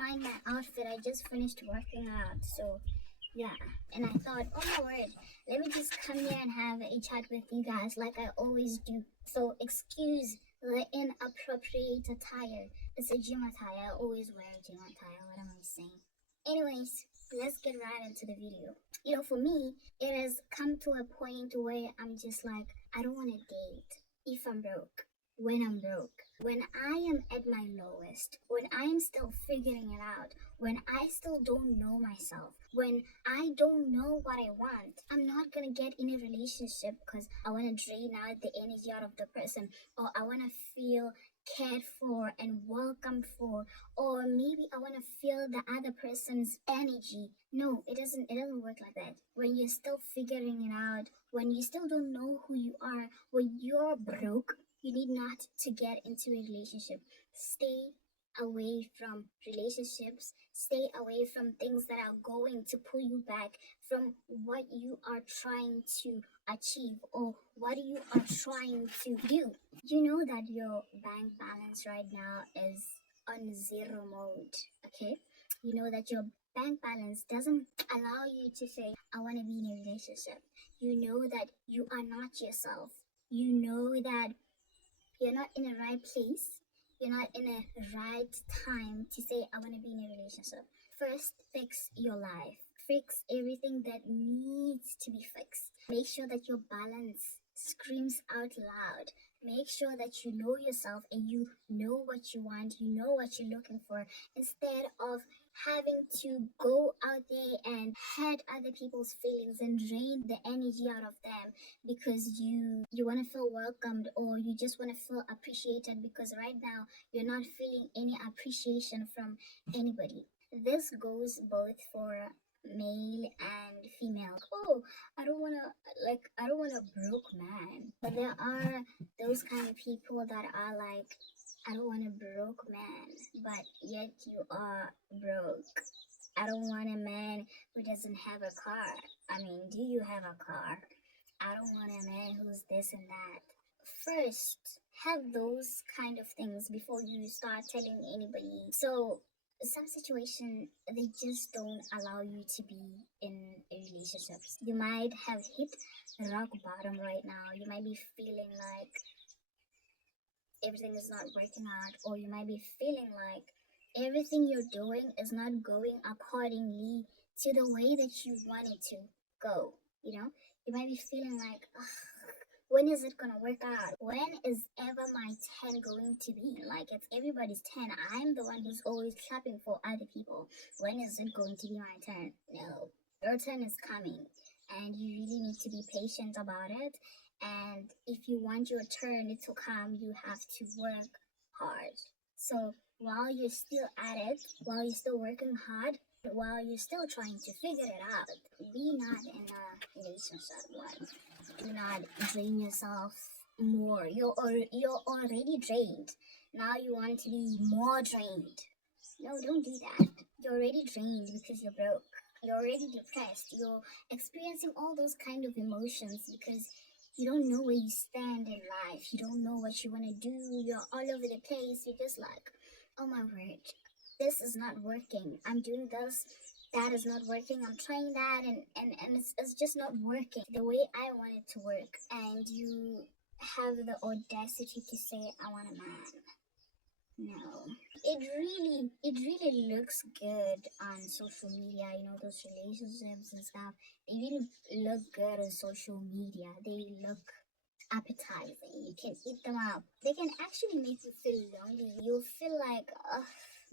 mind my outfit. I just finished working out, so yeah. And I thought, oh my word, let me just come here and have a chat with you guys like I always do. So excuse the inappropriate attire. It's a gym attire. I always wear a gym attire. What am I saying? Anyways, let's get right into the video. For me, it has come to a point where I'm just like, I don't want to date if I'm broke. When I'm broke, when I am at my lowest, when I am still figuring it out, when I still don't know myself, when I don't know what I want, I'm not gonna get in a relationship because I want to drain out the energy out of the person, or I want to feel cared for and welcome for, or maybe I want to feel the other person's energy. No, it doesn't work like that. When you're still figuring it out, when you still don't know who you are, when you're broke, you need not to get into a relationship. Stay away from relationships. Stay away from things that are going to pull you back from what you are trying to achieve or what you are trying to do. You know that your bank balance right now is on zero mode, okay? You know that your bank balance doesn't allow you to say, I want to be in a relationship. You know that you are not yourself. You know that you're not in the right place. You're not in a right time to say, I want to be in a relationship. First, fix your life. Fix everything that needs to be fixed. Make sure that your balance screams out loud. Make sure that you know yourself and you know what you want, you know what you're looking for, instead of having to go out there and hurt other people's feelings and drain the energy out of them because you want to feel welcomed, or you just want to feel appreciated because right now you're not feeling any appreciation from anybody. This goes both for male and female. Oh, I don't want a broke man. But there are those kind of people that are like, I don't want a broke man, but yet you are broke. I don't want a man who doesn't have a car. I mean, do you have a car? I don't want a man who's this and that. First, have those kind of things before you start telling anybody. So some situation, they just don't allow you to be in a relationship. You might have hit rock bottom right now. You might be feeling like everything is not working out, or you might be feeling like everything you're doing is not going accordingly to the way that you want it to go. You might be feeling like, when is it gonna work out? When is ever my turn going to be? Like, it's everybody's turn. I'm the one who's always clapping for other people. When is it going to be my turn? No, your turn is coming, and you really need to be patient about it. And if you want your turn to come, you have to work hard. So while you're still at it, while you're still working hard, while you're still trying to figure it out, be not in a relationship one. Do not drain yourself more. You're already drained. Now you want to be more drained. No, don't do that. You're already drained because you're broke. You're already depressed. You're experiencing all those kind of emotions because you don't know where you stand in life. You don't know what you want to do. You're all over the place. You're just like, oh my word, this is not working. I'm doing this. That is not working. I'm trying that, and it's just not working the way I want it to work. And you have the audacity to say, I want a man. No. It really looks good on social media, those relationships and stuff. They really look good on social media. They look appetizing. You can eat them up. They can actually make you feel lonely. You'll feel like, oh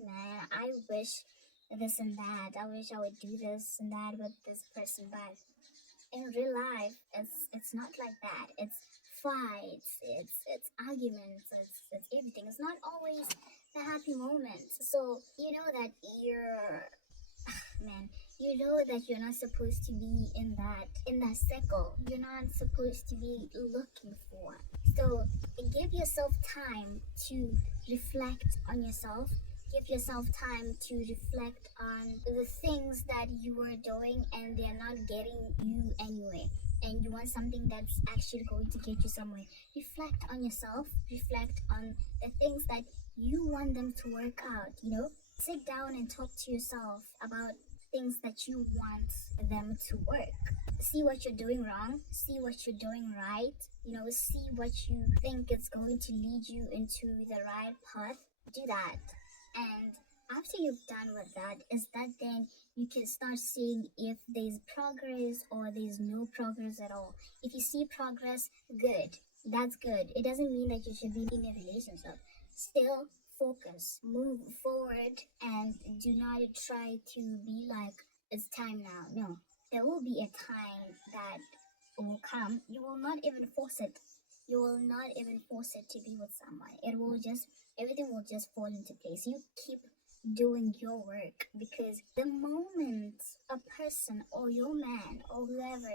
man, I wish this and that. I wish I would do this and that with this person, but in real life, it's not like that. It's fights, it's arguments, it's everything. It's not always the happy moments. So you know that you're not supposed to be in that circle. You're not supposed to be looking for. So give yourself time to reflect on yourself. Give yourself time to reflect on the things that you were doing and they're not getting you anywhere. And you want something that's actually going to get you somewhere. Reflect on yourself. Reflect on the things that you want them to work out, Sit down and talk to yourself about things that you want them to work. See what you're doing wrong, see what you're doing right, see what you think is going to lead you into the right path. Do that. And after you've done with that, is that then you can start seeing if there's progress or there's no progress at all. If you see progress, good. That's good. It doesn't mean that you should be in a relationship. Still focus, move forward, and do not try to be like, it's time now. No, there will be a time that will come. You will not even force it. You will not even force it to be with someone. Everything will just fall into place. You keep doing your work, because the moment a person or your man or whoever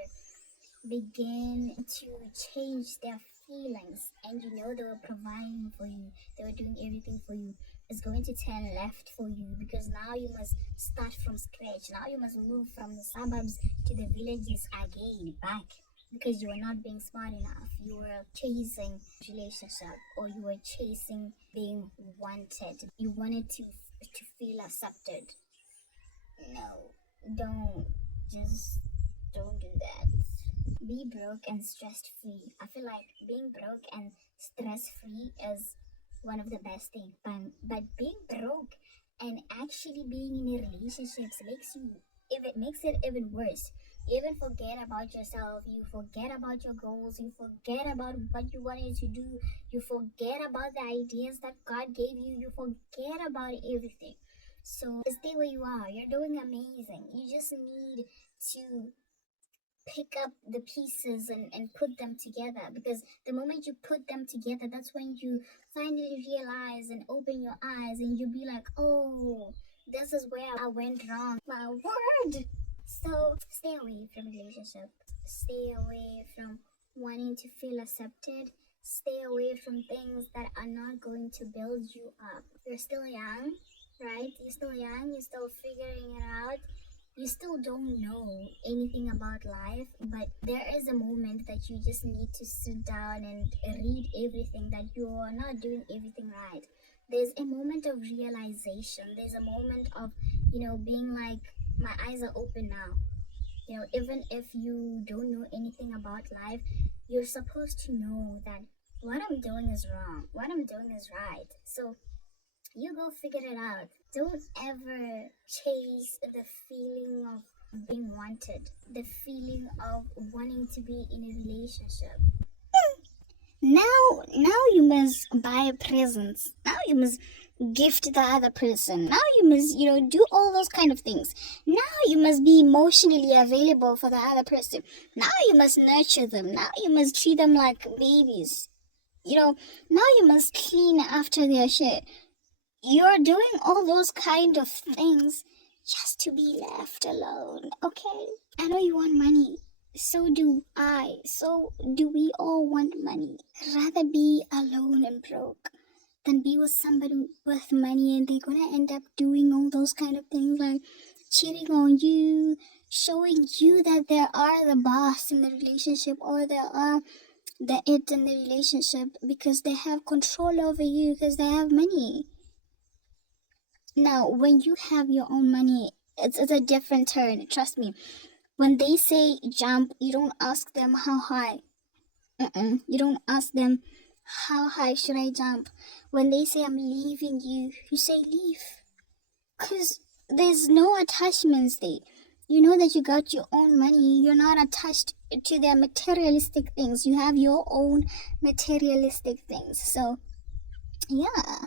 begin to change their feelings, and they were providing for you, they were doing everything for you, it's going to turn left for you, because now you must start from scratch. Now you must move from the suburbs to the villages again, back, because you were not being smart enough. You were chasing relationship, or you were chasing being wanted. You wanted to feel accepted. No, don't do that. Be broke and stress free. I feel like being broke and stress free is one of the best things. But being broke and actually being in a relationship makes it even worse. You even forget about yourself. You forget about your goals. You forget about what you wanted to do. You forget about the ideas that God gave you. You forget about everything. So stay where you are. You're doing amazing. You just need to pick up the pieces and put them together, because the moment you put them together, that's when you finally realize and open your eyes, and you'll be like, oh, this is where I went wrong. My word. So stay away from relationship, stay away from wanting to feel accepted, stay away from things that are not going to build you up. You're still young, right? You're still young, you're still figuring it out. You still don't know anything about life, but there is a moment that you just need to sit down and read everything, that you are not doing everything right. There's a moment of realization. There's a moment of, being like, my eyes are open now. Even if you don't know anything about life, you're supposed to know that what I'm doing is wrong, what I'm doing is right. So you go figure it out. Don't ever chase the feeling of being wanted, the feeling of wanting to be in a relationship. Now you must buy presents. Now you must gift the other person. Now you must, do all those kind of things. Now you must be emotionally available for the other person. Now you must nurture them. Now you must treat them like babies. Now you must clean after their shit. You're doing all those kind of things just to be left alone, okay? I know you want money. So do I. So do we all want money. Rather be alone and broke than be with somebody with money, and they're gonna end up doing all those kind of things, like cheating on you, showing you that they are the boss in the relationship, or they are the it in the relationship, because they have control over you, because they have money. Now, when you have your own money, it's a different turn. Trust me. When they say jump, you don't ask them how high. You don't ask them how high should I jump. When they say I'm leaving you, you say leave. Because there's no attachments there. You know that you got your own money. You're not attached to their materialistic things. You have your own materialistic things. So, yeah.